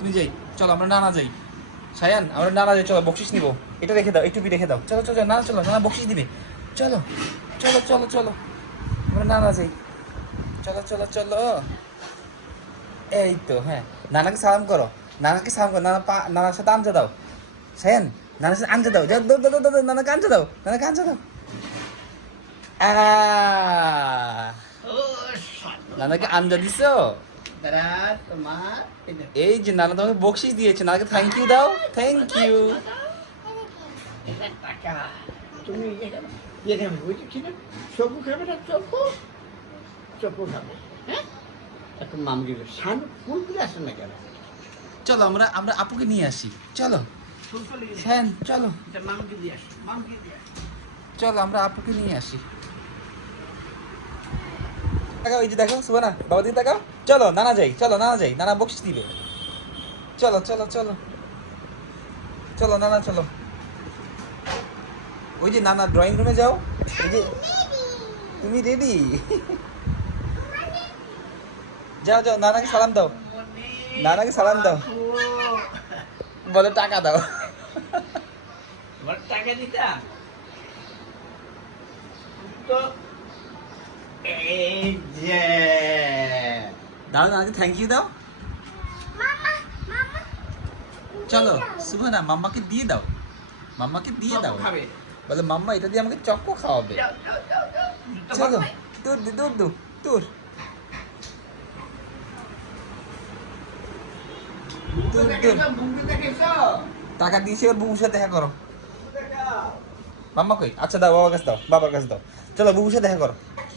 তুমি যাই চলো আমরা নানা যাই। সায়ান আমরা নানা যাই চলো বকশিস নিবো। এটা রেখে দাও একটু রেখে দাও। চলো চলো নানা চলো নানা বকশিস দিবে। চলো চলো চলো চলো। আমরা নানা যাই। চলো চলো চলো। এই তো হ্যাঁ। নানাকে সালাম করো। নানাকে সালাম করো। নানা পা নানার সাথে আঞ্জা দাও। সায়ান নানার সাথে আঞ্জা দাও। যাও, দাও দাও দাও, দাও নানাকে আঞ্জা দাও। নানাকে আঞ্জা দাও। নানাকে আঞ্জা দিছো? দাঁড়া এই যে নানা তোমাকে বকশিস দিয়েছে নানাকে থ্যাংক ইউ দাও থ্যাংক ইউ টাকা তুমি এখানে এখানে বুঝেছি না চকু খাবে না চকু? চকু খাবে হ্যাঁ? এখন মামগি সান আসে না কেন? চলো আমরা আমরা আপুকে নিয়ে আসি। চলো। ফুল চলে গেছে ফ্যান চলো। এটা দিয়ে আসে মামগি দিয়ে চলো আমরা আপুকে নিয়ে আসি। তাকাও, এই যে দেখো সুবানা বাবা দিকে তাকাও। চলো, নানা যাই, চলো, নানা যাই, নানা বকশিস দিবে। চলো চলো চলো। চলো, নানা, চলো। ওই যে নানা ড্রয়িং রুমে যাও। এই যে, তুমি রেডি যাও যাও, নানাকে সালাম দাও। নানাকে সালাম দাও। বলে টাকা দাও। টাকা দিতা তো দাও নানাকে থ্যাংক ইউ দাও। চলো সুবানা মাম্মাকে দিয়ে দাও। মাম্মাকে দিয়ে দাও। বলে মাম্মা এটা দিয়ে আমাকে চক্কো খাওয়াবে। চলো। দূর দে দূর দূর দূর মুখে দূর, দেখেছ? মুখে দেখেছ? টাকা দিয়েছি ওর বুবুর সাথে দেখা করো। মাম্মা কই? আচ্ছা দাও বাবার কাছে দাও বাবার কাছে দাও। চলো বুবুর সাথে দেখা করো।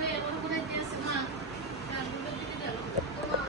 খাব, Mubarak,